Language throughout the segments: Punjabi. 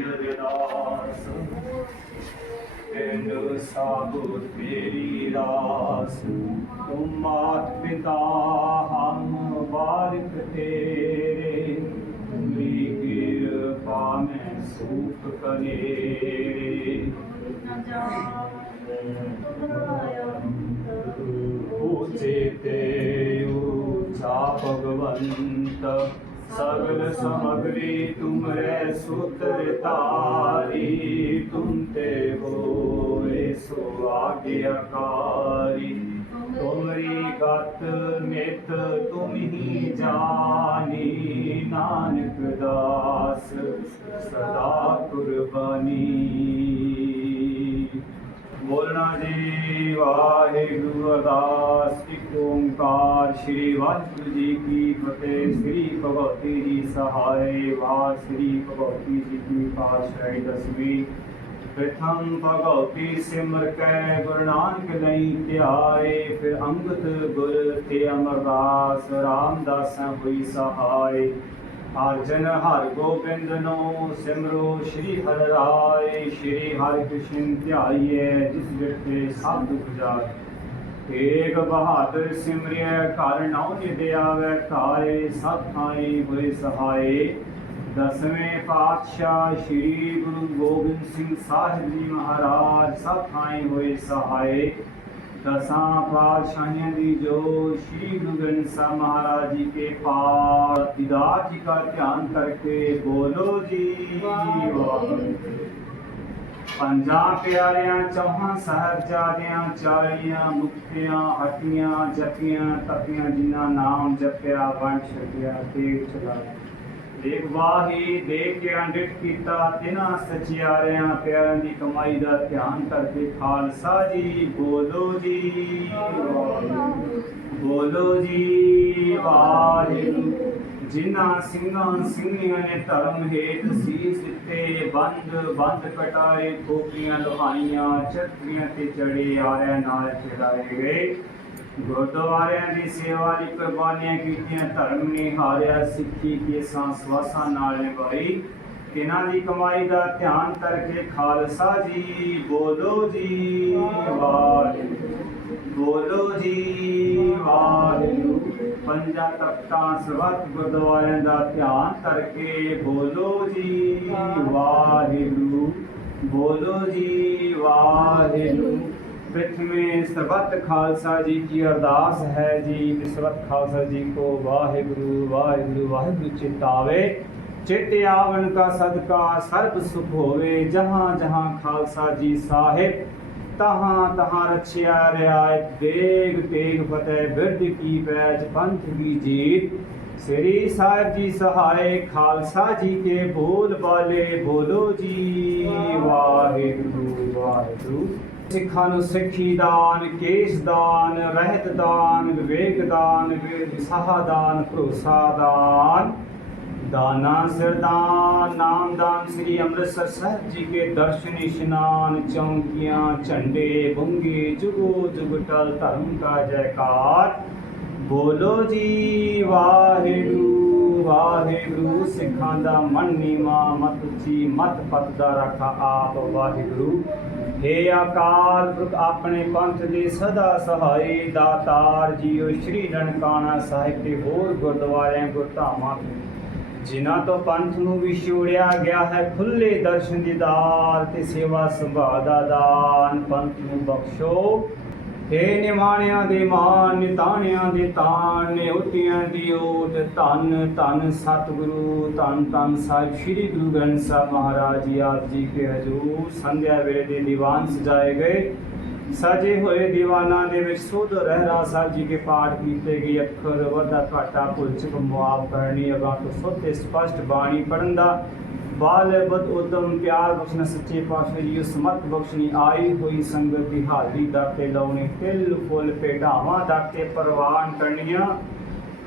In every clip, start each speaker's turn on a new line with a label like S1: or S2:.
S1: ਦਿਲਦਾਸ ਪਿੰਡ ਸਭ ਤੇਰੀ ਰਾਸ ਤੂੰ ਮਾਤ ਪਿਤਾ ਹਮ ਵਾਰਿਕ ਤੇਰੇ ਮੇਰੀ ਕਿਰਪਾ ਮੈਂ ਸੂਖ ਕਰੇ ਉਚੇ ਤੇ ਉਚਾ ਭਗਵੰਤ ਸਗਲ ਸਮਗਰੀ ਤੁਮ ਸੁਤਰ ਤਾਰੀ ਤੁਮ ਤੇ ਹੋਏ ਸੋ ਆਗਿਆਕਾਰੀ। ਤੁਮਰੀ ਗਤ ਨਿਤ ਤੁਮ ਹੀ ਜਾਣੀ, ਨਾਨਕ ਦਾਸ ਸਦਾ ਕੁਰਬਾਨੀ। ਜੀ ਵਾਹਿਗੁਰੂ ਅਰਦਾਸ, ਇੱਕ ਓੰਕਾਰ ਸ੍ਰੀ ਵਾਹਿਗੁਰੂ ਜੀ ਕੀ ਫਤਿਹ। ਸ੍ਰੀ ਭਗਵਤੀ ਜੀ ਸਹਾਇ ਵਾ ਸ੍ਰੀ ਭਗਵਤੀ ਜੀ ਕੀ ਪਾਤਸ਼ਾਹੀ ਦਸਵੀਂ। ਪ੍ਰਥਮ ਭਗਵਤੀ ਸਿਮਰ ਕੈ, ਗੁਰੂ ਨਾਨਕ ਲਈ ਧਿਆਏ, ਫਿਰ ਅੰਗਦ ਗੁਰ ਤੇ ਅਮਰਦਾਸ, ਰਾਮਦਾਸਾਂ ਹੋਈ ਹਰ ਜਨ ਹਰ ਗੋਬਿੰਦ ਨੋ ਸਿਮਰੋ ਸ੍ਰੀ ਹਰਿ ਰਾਏ, ਸ੍ਰੀ ਹਰਿ ਕ੍ਰਿਸ਼ਨ ਧਿਆਈਏ ਜਿਸ ਵਿਟੇ ਸਭ ਦੁਖ ਜਾਏ ਏਕ ਬਹਾਦਰ ਸਿਮਰਿਐ, ਘਰ ਨੌ ਨਿਦ ਆਵੈ ਕਾਏ ਸਭ ਥਾਈ ਹੋਏ ਸਹਾਏ। ਦਸਵੇਂ ਪਾਤਸ਼ਾਹ ਸ੍ਰੀ ਗੁਰੂ ਗੋਬਿੰਦ ਸਿੰਘ ਸਾਹਿਬ ਜੀ ਮਹਾਰਾਜ ਸਭ ਥਾਈ ਹੋਏ ਸਹਾਏ। ਦਸਾਂ ਪਾਤਸ਼ਾਹਾਂ ਦੀ ਜੋ ਸ਼੍ਰੀ ਗੁਰੂ ਗ੍ਰੰਥ ਸਾਹਿਬ ਮਹਾਰਾਜ ਜੀ ਕੇ ਪਾਰ ਦੀਦਾਰ ਜੀ ਦਾ ਧਿਆਨ ਕਰਕੇ ਬੋਲੋ ਜੀ, ਵਾਹਿਗੁਰੂ। ਪੰਜਾਂ ਪਿਆਰਿਆਂ, ਚੌਹਾਂ ਸਾਹਿਬਜ਼ਾਦਿਆਂ, ਚਾਲੀਆਂ, ਮੁਕਤੀਆਂ, ਹਟੀਆਂ ਜਪੀਆਂ ਤਪੀਆਂ, ਜਿਨ੍ਹਾਂ ਨਾਮ ਜਪਿਆ, ਵੰਡ ਛਕਿਆ ਤੇ ਚਲਾਇਆ ਦੇਖ ਵਾਹੀ ਕੇ ਅੰਡਿਤ ਕੀਤਾ, ਤਿਨਾਂ ਸਚਿਆਰਿਆਂ ਪਿਆਰਿਆਂ ਦੀ ਕਮਾਈ ਦਾ ਧਿਆਨ ਕਰਦੇ ਖਾਲਸਾ ਜੀ, ਬੋਲੋ ਜੀ ਵਾਹਿਗੁਰੂ। ਬੋਲੋ ਜੀ, ਵਾਹਿਗੁਰੂ ਜਿਨ੍ਹਾਂ ਸਿੰਘਾਂ ਸਿੰਘੀਆਂ ਨੇ ਧਰਮ ਹੇਤ ਸੀਸ ਦਿੱਤੇ, ਬੰਦ ਬੰਦ ਕਟਾਏ ਕੋਪੀਆਂ ਲੁਹਾਈਆਂ ਛਤਰੀਆਂ ਤੇ ਚੜੇ, ਆਰਿਆਂ ਨਾਲ ਚੜਾਏ ਗਏ ਗੁਰਦੁਆਰਿਆਂ ਦੀ ਸੇਵਾ ਲਈ ਕੁਰਬਾਨੀਆਂ ਕੀਤੀਆਂ, ਧਰਮ ਨਿਹਾਰਿਆ ਸਿੱਖੀ ਕੇ ਸੰਸਵਾਸਾਂ ਨਾਲ ਨਿਭਾਈ। ਕਿਨਾਂ ਦੀ ਕਮਾਈ ਦਾ ਧਿਆਨ ਕਰਕੇ ਖਾਲਸਾ ਜੀ, ਬੋਲੋ ਜੀ, ਵਾਹਿਗੁਰੂ। ਬੋਲੋ ਜੀ, ਵਾਹਿਗੁਰੂ। ਪੰਜਾਂ ਤਖਤਾਂ ਸਵਤ ਗੁਰਦੁਆਰਿਆਂ ਦਾ ਧਿਆਨ ਕਰਕੇ ਬੋਲੋ ਜੀ, ਵਾਹਿਗੁਰੂ। ਬੋਲੋ ਜੀ, ਵਾਹਿਗੁਰੂ। ਪ੍ਰਥਮੇ ਸਰਬੱਤ ਖਾਲਸਾ ਜੀ ਕੀ ਅਰਦਾਸ ਹੈ ਜੀ ਕਿ ਸਰਬੱਤ ਖਾਲਸਾ ਜੀ ਕੋ ਵਾਹਿਗੁਰੂ ਵਾਹਿਗੁਰੂ ਵਾਹਿਗੁਰੂ ਚਿਤਾਵੇ। ਚਿਤ ਆਵਨ ਕਾ ਸਦਕਾ, ਸਰਬ ਸੁਖ ਹੋਵੇ, ਜਹਾਂ ਜਹਾਂ ਖਾਲਸਾ ਜੀ ਸਾਹਿਬ। ਤਹਾਂ ਤਹਾਂ ਰਛਿਆ ਰਿਆਇਤ ਦੇਗ ਤੇਗ ਫਤਿਹ, ਬਿਰਧ ਕੀ ਪੈਜ ਪੰਥ ਕੀ ਜੀਤ। ਸ੍ਰੀ ਸਾਹਿਬ ਜੀ ਸਹਾਏ, ਖਾਲਸਾ ਜੀ ਕੇ ਬੋਲ ਬਾਲੇ, ਬੋਲੋ ਜੀ, ਵਾਹਿਗੁਰੂ ਵਾਹਿਗੁਰੂ। ਸਿੱਖਾਂ ਨੂੰ ਸਿੱਖੀ ਦਾਨ, ਕੇਸ ਦਾਨ, ਰਹਿਤ ਦਾਨ, ਵਿਵੇਕ ਦਾਨ ਵਿਸਾਹ ਦਾਨ, ਭਰੋਸਾ ਦਾਨ, ਦਾਨਾ ਸਿਰਦਾਨ ਨਾਮਦਾਨ ਸ੍ਰੀ ਅੰਮ੍ਰਿਤਸਰ ਸਾਹਿਬ ਜੀ ਕੇ ਦਰਸ਼ਨ ਇਸ਼ਨਾਨ ਚੌਂਕੀਆਂ, ਝੰਡੇ ਬੁੰਗੇ, ਜੁਗੋ ਜੁਗਟਲ ਧਰਮ ਕਾ ਜੈਕਾਰ। ਬੋਲੋ ਜੀ ਵਾਹਿਗੁਰੂ ਵਾਹਿਗੁਰੂ, ਸਿੱਖਾਂ ਦਾ ਮਨ ਨੀਵਾ, ਮਤ ਜੀ ਮਤ ਪਤ ਦਾ ਰਖਾ ਆਪ ਵਾਹਿਗੁਰੂ। हे ਅਕਾਲ ਪੁਰਖ ਆਪਣੇ ਪੰਥ ਦੇ ਸਦਾ ਸਹਾਈ ਦਾਤਾਰ ਜੀਓ ਸ਼੍ਰੀ ਨਨਕਾਣਾ ਸਾਹਿਬ ਤੇ ਹੋਰ ਗੁਰਦੁਆਰਿਆਂ, ਗੁਰਧਾਮਾਂ ਜਿਨ੍ਹਾਂ ਤੋਂ ਪੰਥ ਨੂੰ ਵਿਛੋੜਿਆ ਗਿਆ ਹੈ ਖੁੱਲੇ ਦਰਸ਼ਨ ਦੀਦਾਰ ਤੇ ਸੇਵਾ ਸੰਭਾਲ ਦਾ ਦਾਨ, ਪੰਥ ਨੂੰ ਬਖਸ਼ੋ। ਏ ਨਿਮਾਣਿਆਂ ਦੇ ਮਾਨ, ਨਿਤਾਣਿਆਂ ਦੇ ਤਾਣ, ਨੇ ਉਤਿਆਂ ਦੀ ਓਟ, ਧੰਨ ਧੰਨ ਸਤਿਗੁਰੂ, ਧੰਨ ਧੰਨ ਸਾਹਿਬ ਸ੍ਰੀ ਗੁਰੂ ਗ੍ਰੰਥ ਸਾਹਿਬ ਮਹਾਰਾਜ ਜੀ, ਆਪ ਜੀ ਕੇ ਹਜ਼ੂਰ। ਸੰਧਿਆ ਵੇਲੇ ਦੇ ਦੀਵਾਨ ਸਜਾਏ ਗਏ। ਸਜੇ ਹੋਏ ਦੀਵਾਨਾਂ ਦੇ ਵਿੱਚ ਸੁਧ ਰਹਿਰਾ ਸਾਹਿਬ ਜੀ ਕੇ ਪਾਠ ਕੀਤੇ ਗਏ। ਅੱਖਰ, ਵਾਧਾ ਘਾਟਾ ਭੁੱਲ ਚੁੱਕ ਮੁਆਫ ਕਰਨੀ ਅਗਾ ਤੋਂ ਸੁਧ ਤੇ ਸਪਸ਼ਟ ਬਾਣੀ ਪੜਨ ਦਾ ਬਾਲ ਬਦ ਉਦਮ ਪਿਆਰ ਬਖਸ਼ਣਾ ਸੱਚੇ ਪਾਤਸ਼ਾਹ ਸਮਤ ਬਖਸ਼ਣੀ ਆਈ ਹੋਈ ਸੰਗਤ ਦੀ ਹਾਜ਼ਰੀ ਦਾ ਤੇ ਲਾਉਣੇ। ਤਿਲ ਫੁੱਲ ਪੇਟਾਵਾਂ ਦਾ ਤੇ ਪ੍ਰਵਾਨ ਕਰਨੀਆਂ।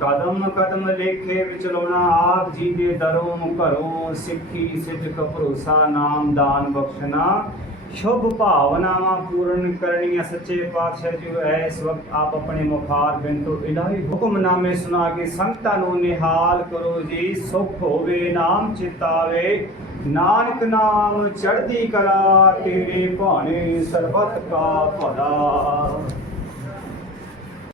S1: ਕਦਮ ਕਦਮ ਲੇਖੇ ਵਿੱਚ ਲਾਉਣਾ ਆਪ ਜੀ ਦੇ ਦਰੋਂ ਘਰੋਂ ਸਿੱਖੀ ਸਿੱਧਕ ਭਰੋਸਾ, ਨਾਮ ਦਾਨ ਬਖਸ਼ਣਾ। ਸ਼ੁਭ ਭਾਵਨਾਵਾਂ ਪੂਰਨ ਕਰਨੀਆਂ ਸੱਚੇ ਪਾਤਸ਼ਾਹ ਜੀ ਇਸ ਵਕਤ ਆਪ ਆਪਣੇ ਮੁਖਾਰ ਬਿਨ ਤੋਂ ਇਲਾਹੀ ਹੁਕਮਨਾਮੇ ਸੁਣਾ ਕੇ ਸੰਗਤਾਂ ਨੂੰ ਨਿਹਾਲ ਕਰੋ ਜੀ। ਸੁਖ ਹੋਵੇ, ਨਾਮ ਚਿਤਾਵੇ ਨਾਨਕ ਨਾਮ ਚੜ੍ਹਦੀ ਕਲਾ, ਤੇਰੇ ਭਾਣੇ ਸਰਬਤ ਕਾ ਭਲਾ।